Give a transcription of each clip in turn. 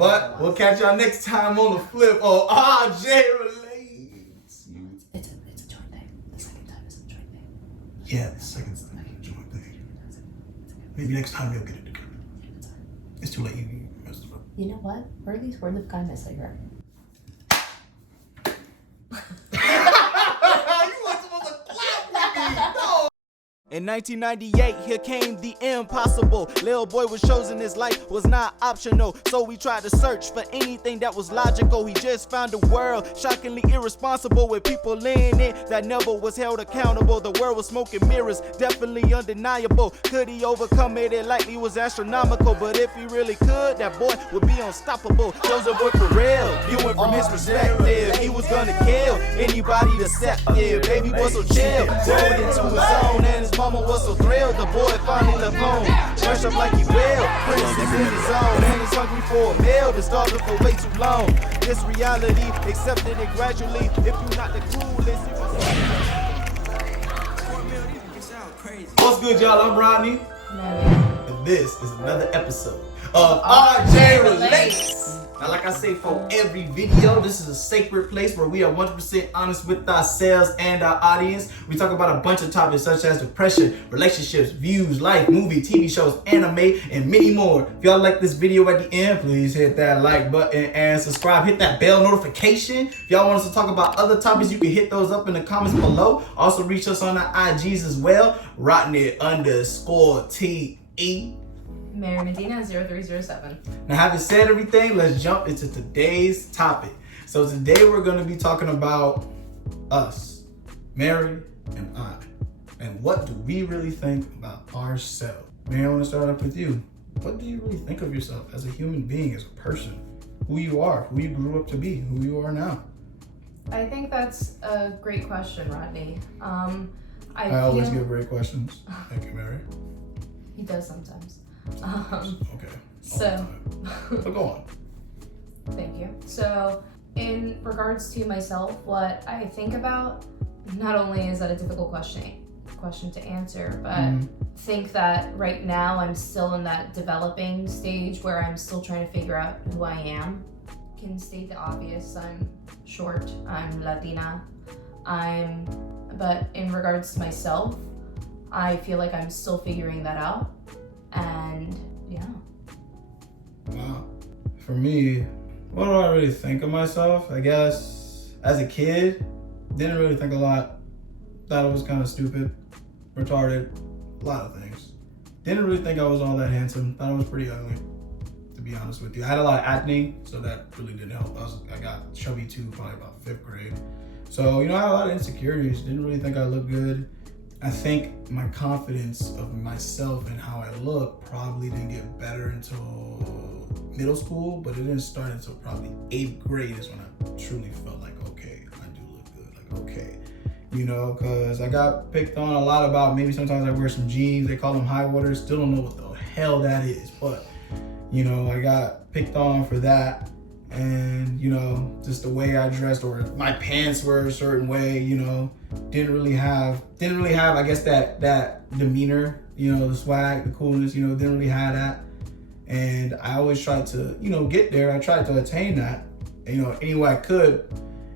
But we'll catch y'all next time on the flip. Oh, RJ relates. It's a joint thing. The second time is a joint thing. Yeah, the second time is a joint thing. Maybe next time you'll get it together. It's too late. You messed it up. You know what? Where are these words of kindness I heard? In 1998, here came the impossible. Lil boy was chosen, his life was not optional. So we tried to search for anything that was logical. He just found a world shockingly irresponsible, with people in it that never was held accountable. The world was smoking mirrors, definitely undeniable. Could he overcome it? It likely was astronomical. But if he really could, that boy would be unstoppable. Chosen boy for real, viewing from his perspective. He was gonna kill anybody deceptive. Baby was so chill, rolled into his own, and his mama was so thrilled. The boy finally left home, fresh up like he will. Prince is in his zone, and he's hungry for a meal. Been starving for way too long. This reality, accepted it gradually. If you're not the coolest, you What's good, y'all? I'm Rodney. And this is another episode of RJ Relates. Now, like I say for every video, this is a sacred place where we are 100% honest with ourselves and our audience. We talk about a bunch of topics such as depression, relationships, views, life, movie, TV shows, anime, and many more. If y'all like this video at the end, please hit that like button and subscribe. Hit that bell notification. If y'all want us to talk about other topics, you can hit those up in the comments below. Also, reach us on our IGs as well. Rodney_TE. Mary Medina 0307. Now, having said everything, let's jump into today's topic. So today we're going to be talking about us, Mary and I, and what do we really think about ourselves. Mary, I want to start off with you. What do you really think of yourself as a human being, as a person? Who you are, who you grew up to be, who you are now? I think that's a great question, Rodney. I always give great questions. Thank you, Mary. He does sometimes. Okay. So, But go on. Thank you. So, in regards to myself, what I think about, not only is that a difficult question to answer, but think that right now I'm still in that developing stage where I'm still trying to figure out who I am. Can state the obvious: I'm short, I'm Latina, but in regards to myself, I feel like I'm still figuring that out. And yeah. Wow. For me, what do I really think of myself? I guess as a kid, didn't really think a lot. Thought I was kind of stupid, retarded, a lot of things. Didn't really think I was all that handsome. Thought I was pretty ugly, to be honest with you. I had a lot of acne, so that really didn't help. I got chubby too, probably about 5th grade. So, I had a lot of insecurities. Didn't really think I looked good. I think my confidence of myself and how I look probably didn't get better until middle school, but it didn't start until probably 8th grade is when I truly felt like, okay, I do look good, like, okay. Because I got picked on a lot about, maybe sometimes I wear some jeans, they call them high waters, still don't know what the hell that is, but, I got picked on for that. And, just the way I dressed, or my pants were a certain way, didn't really have, I guess, that demeanor, the swag, the coolness, didn't really have that. And I always tried to, get there. I tried to attain that, any way I could.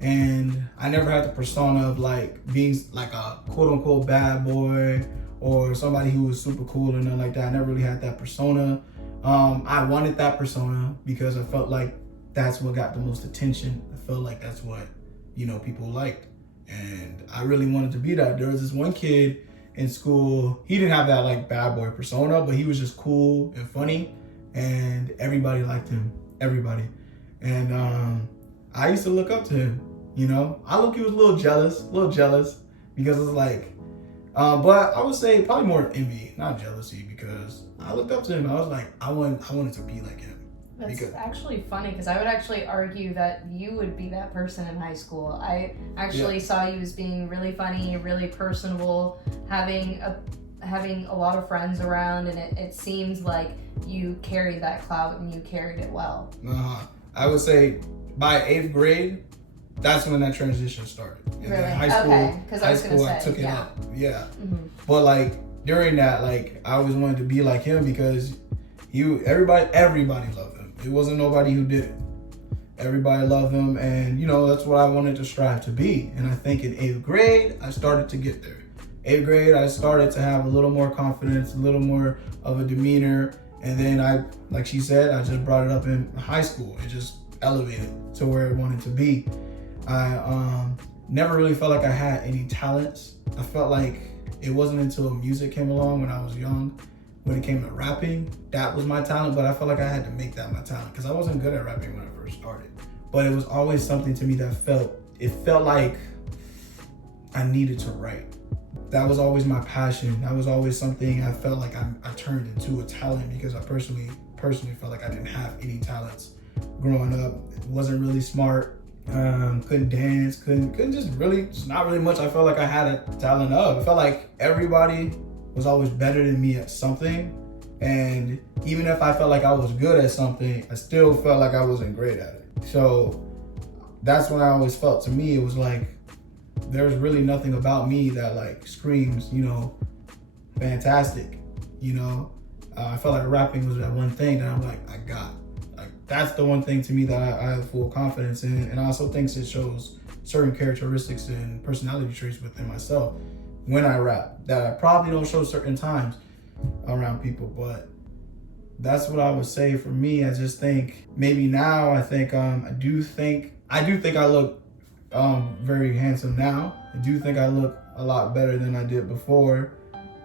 And I never had the persona of being like a quote unquote bad boy or somebody who was super cool or nothing like that. I never really had that persona. I wanted that persona because I felt like that's what got the most attention. I felt like that's what, people liked. And I really wanted to be that. There was this one kid in school, he didn't have that bad boy persona, but he was just cool and funny, and everybody liked him, everybody. And I used to look up to him, I look, he was a little jealous because it's but I would say probably more envy, not jealousy, because I looked up to him. I was like, I wanted to be like him. That's actually funny, because I would actually argue that you would be that person in high school. I actually saw you as being really funny, really personable, having a lot of friends around, and it seems like you carried that clout and you carried it well. I would say by 8th grade, that's when that transition started. And really? High school, okay, because I was going to say, I took it up. Yeah. Mm-hmm. But during that, I always wanted to be like him because everybody loved him. It wasn't nobody who did it. Everybody loved them, and you know, that's what I wanted to strive to be. And I think in 8th grade, I started to get there. 8th grade, I started to have a little more confidence, a little more of a demeanor. And then like she said, I just brought it up in high school. It just elevated to where it wanted to be. I never really felt like I had any talents. I felt like it wasn't until music came along when I was young, when it came to rapping, that was my talent, but I felt like I had to make that my talent because I wasn't good at rapping when I first started. But it was always something to me that felt like I needed to write. That was always my passion. That was always something I felt like I turned into a talent because I personally felt like I didn't have any talents growing up. Wasn't really smart, couldn't dance, just not really much I felt like I had a talent of. I felt like everybody was always better than me at something. And even if I felt like I was good at something, I still felt like I wasn't great at it. So that's when I always felt, to me, it was like, there's really nothing about me that like screams, you know, fantastic, you know. I felt like rapping was that one thing that I'm like, I got. Like, that's the one thing to me that I have full confidence in. And I also think it shows certain characteristics and personality traits within myself when I rap that I probably don't show certain times around people. But that's what I would say for me. I just think maybe now I do think I look very handsome now. I do think I look a lot better than I did before.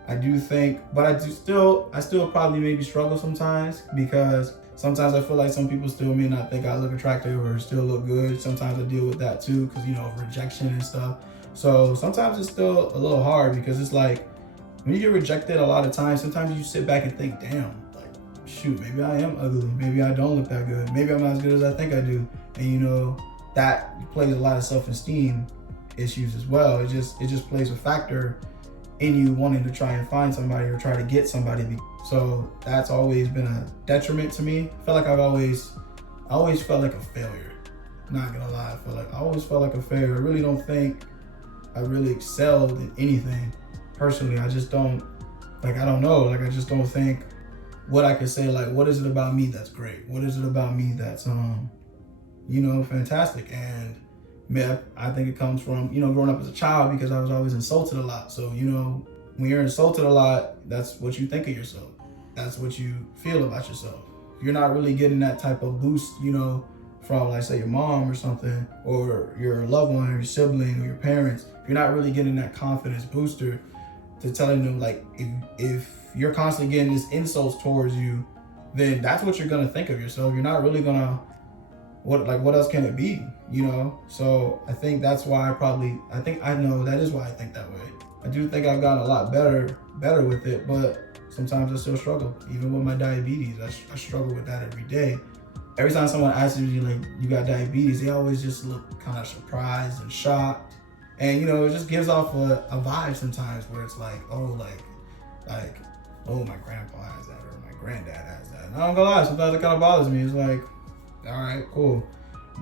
I do think, but I still probably maybe struggle sometimes because sometimes I feel like some people still may not think I look attractive or still look good. Sometimes I deal with that too because, you know, rejection and stuff. So sometimes it's still a little hard because it's like when you get rejected a lot of times, sometimes you sit back and think, damn, like, shoot, maybe I am ugly. Maybe I don't look that good. Maybe I'm not as good as I think I do. And you know, that plays a lot of self-esteem issues as well. It just plays a factor in you wanting to try and find somebody or try to get somebody. So that's always been a detriment to me. I feel like I always felt like a failure. Not gonna lie, I always felt like a failure. I really don't think I really excelled in anything. Personally, I just don't, like, I don't know. Like, I just don't think what I could say, like, what is it about me that's great? What is it about me that's, you know, fantastic? And I think it comes from, you know, growing up as a child because I was always insulted a lot. So, you know, when you're insulted a lot, that's what you think of yourself. That's what you feel about yourself. If you're not really getting that type of boost, you know, from, like, say, your mom or something, or your loved one or your sibling or your parents, if you're not really getting that confidence booster to telling them, like, if you're constantly getting these insults towards you, then that's what you're gonna think of yourself. You're not really gonna, what else can it be, you know? So I think that's why I know that is why I think that way. I do think I've gotten a lot better with it, but sometimes I still struggle. Even with my diabetes, I struggle with that every day. Every time someone asks me, like, you got diabetes, they always just look kind of surprised and shocked. And, you know, it just gives off a vibe sometimes where it's like, oh, like, oh, my grandpa has that or my granddad has that. And I don't gonna lie, sometimes it kind of bothers me. It's like, all right, cool.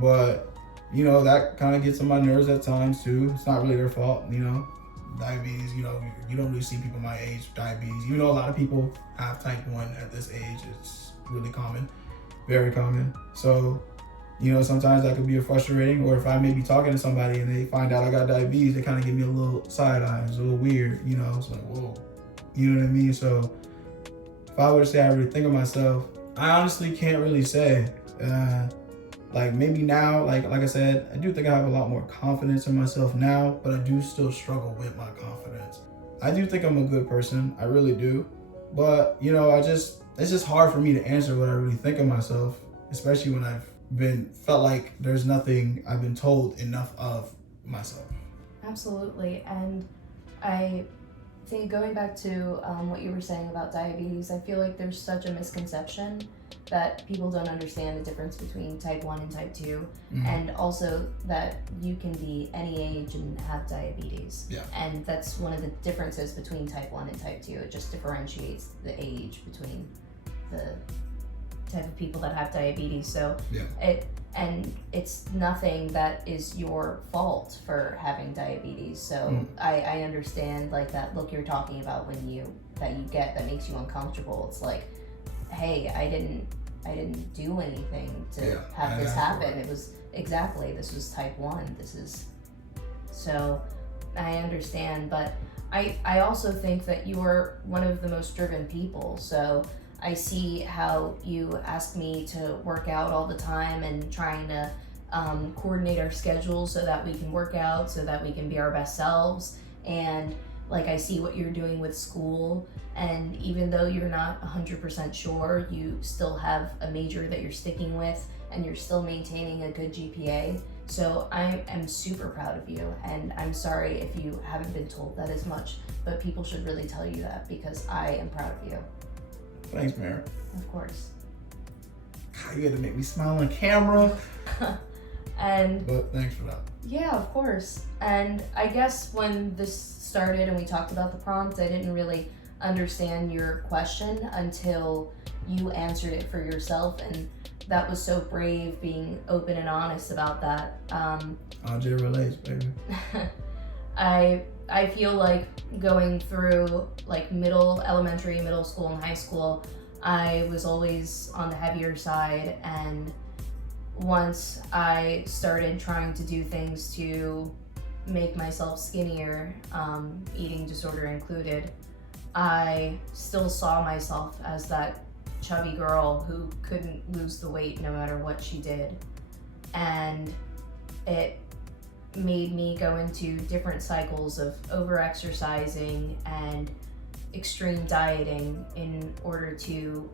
But, you know, that kind of gets on my nerves at times too. It's not really their fault, you know. Diabetes, you know, you don't really see people my age with diabetes. You know, a lot of people have type 1 at this age. It's really common, very common. So, you know, sometimes that could be frustrating. Or if I may be talking to somebody and they find out I got diabetes, they kind of give me a little side eye. It's a little weird, you know. It's like, whoa, you know what I mean? So if I were to say I really think of myself, I honestly can't really say. Like, maybe now, like I said, I do think I have a lot more confidence in myself now, but I do still struggle with my confidence. I do think I'm a good person, I really do. But, you know, it's just hard for me to answer what I really think of myself, especially when I've felt like there's nothing I've been told enough of myself. Absolutely. And I think going back to what you were saying about diabetes, I feel like there's such a misconception that people don't understand the difference between type 1 and type 2, and also that you can be any age and have diabetes. Yeah. And that's one of the differences between type 1 and type 2. It just differentiates the age between the type of people that have diabetes. So yeah. It's nothing that is your fault for having diabetes. So I understand, like, that look you're talking about that you get that makes you uncomfortable. It's like, hey, I didn't I didn't do anything to Yeah, have and this that's happen. right. It was this was type 1. So I understand, but I also think that you are one of the most driven people. So I see how you ask me to work out all the time and trying to coordinate our schedules so that we can work out, so that we can be our best selves. And like, I see what you're doing with school, and even though you're not 100% sure, you still have a major that you're sticking with, and you're still maintaining a good GPA. So I am super proud of you, and I'm sorry if you haven't been told that as much, but people should really tell you that, because I am proud of you. Thanks, Mary. Of course. God, you had to make me smile on camera. And But thanks for that. yeah, of course. And I guess when this started and we talked about the prompt, I didn't really understand your question until you answered it for yourself, and that was so brave, being open and honest about that. RJ relates, baby. I feel like going through like elementary, middle school, and high school, I was always on the heavier side, and once I started trying to do things to make myself skinnier, eating disorder included, I still saw myself as that chubby girl who couldn't lose the weight no matter what she did. And it made me go into different cycles of over-exercising and extreme dieting in order to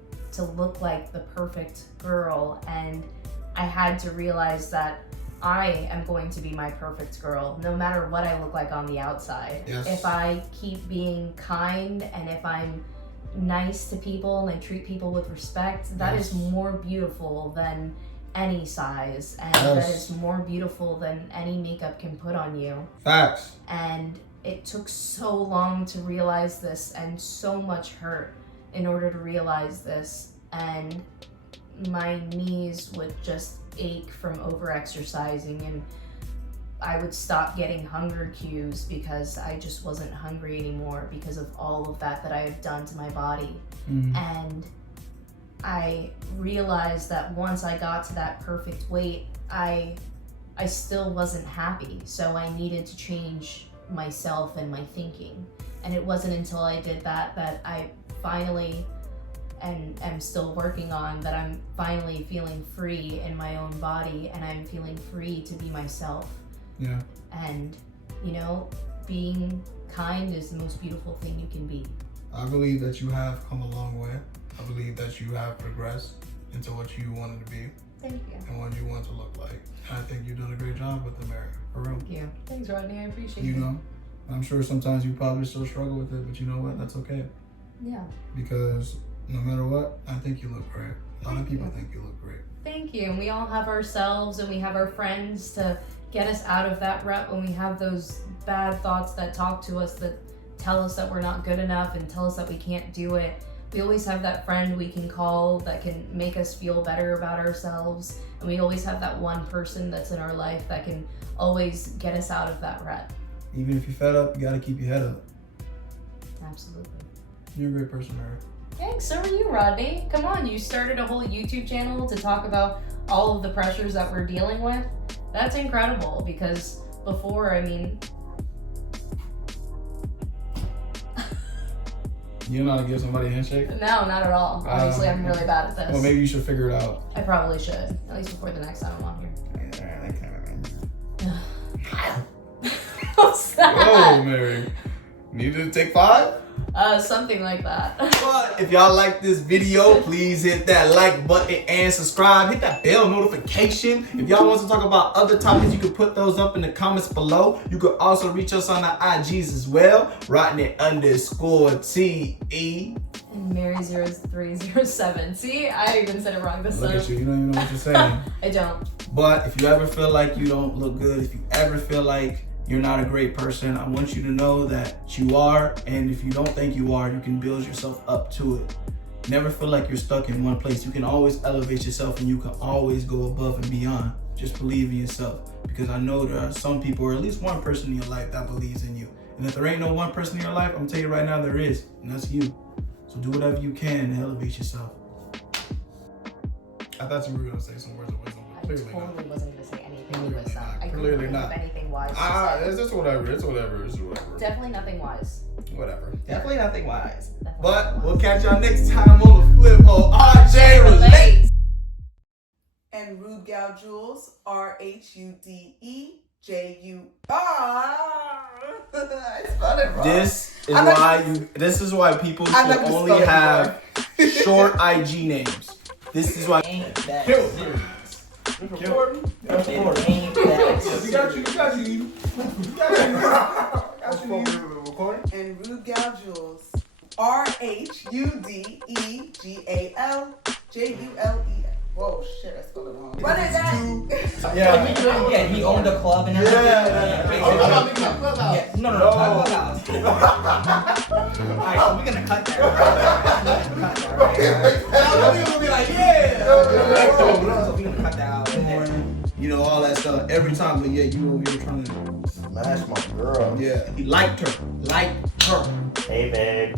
look like the perfect girl. And I had to realize that I am going to be my perfect girl, no matter what I look like on the outside. Yes. If I keep being kind, and if I'm nice to people and I treat people with respect, that Yes. is more beautiful than any size, and Yes. that is more beautiful than any makeup can put on you. Facts. And it took so long to realize this, and so much hurt in order to realize this. And my knees would just ache from over-exercising, and I would stop getting hunger cues because I just wasn't hungry anymore because of all of that I had done to my body. And I realized that once I got to that perfect weight, I still wasn't happy. So I needed to change myself and my thinking. And it wasn't until I did that I finally, and am still working on, that I'm finally feeling free in my own body, and I'm feeling free to be myself. Yeah. And, you know, being kind is the most beautiful thing you can be. I believe that you have come a long way. I believe that you have progressed into what you wanted to be Thank you. and what you want to look like. I think you've done a great job with America, for real. Thank you. Thanks, Rodney. I appreciate You it. know, I'm sure sometimes you probably still struggle with it, but you know what? That's okay. Yeah. Because no matter what, I think you look great. A lot of Thank people you. think you look great. Thank you. And we all have ourselves, and we have our friends to get us out of that rut when we have those bad thoughts that talk to us, that tell us that we're not good enough and tell us that we can't do it. We always have that friend we can call that can make us feel better about ourselves. And we always have that one person that's in our life that can always get us out of that rut. Even if you're fed up, you gotta keep your head up. Absolutely. You're a great person, Mary. Thanks, so are you, Rodney. Come on, you started a whole YouTube channel to talk about all of the pressures that we're dealing with. That's incredible, because before, I mean... You know how to give somebody a handshake? No, not at all. Obviously, I'm really bad at this. Well, maybe you should figure it out. I probably should, at least before the next time I'm on here. What's that? Whoa, Mary. Need to take 5? Something like that. But if y'all like this video, please hit that like button and subscribe. Hit that bell notification. If y'all want to talk about other topics, you can put those up in the comments below. You could also reach us on our IGs as well. Rodney_TE. And Mary0307. See, I even said it wrong this Look time. at you. You don't even know what you're saying. I don't. But if you ever feel like you don't look good, if you ever feel like you're not a great person, I want you to know that you are. And if you don't think you are, you can build yourself up to it. Never feel like you're stuck in one place. You can always elevate yourself, and you can always go above and beyond. Just believe in yourself, because I know there are some people, or at least one person in your life, that believes in you. And if there ain't no one person in your life, I'm gonna tell you right now, there is, and that's you. So do whatever you can to elevate yourself. I thought you were gonna say some words of wisdom, but I clearly totally not. wasn't going to say anything Clearly with wisdom. not. I couldn't Clearly think not. of anything wise to say. It's just whatever. It's whatever. It's whatever. Definitely nothing wise. Whatever. Definitely nothing wise. Definitely But nothing we'll wise. catch y'all next time on the flip. Oh, RJ relate. And Rude Gal Jules, RHUDEJUR. I spelled it wrong. This is why people I should never only spelled it have short IG names. This is why. Ain't that Kill. serious? Kill. It ain't that You got you. And Rude Gal Jules, RHUDEGALJULE. Whoa, shit, I spelled it wrong. What is that? Yeah, he owned a club and everything. No. Clubhouse. Alright, so we're gonna cut that. Gonna be like, yeah. So we're gonna cut that out. You know, all that stuff every time, but yeah, you over here trying to Smash my girl. yeah. He liked her. Hey, babe.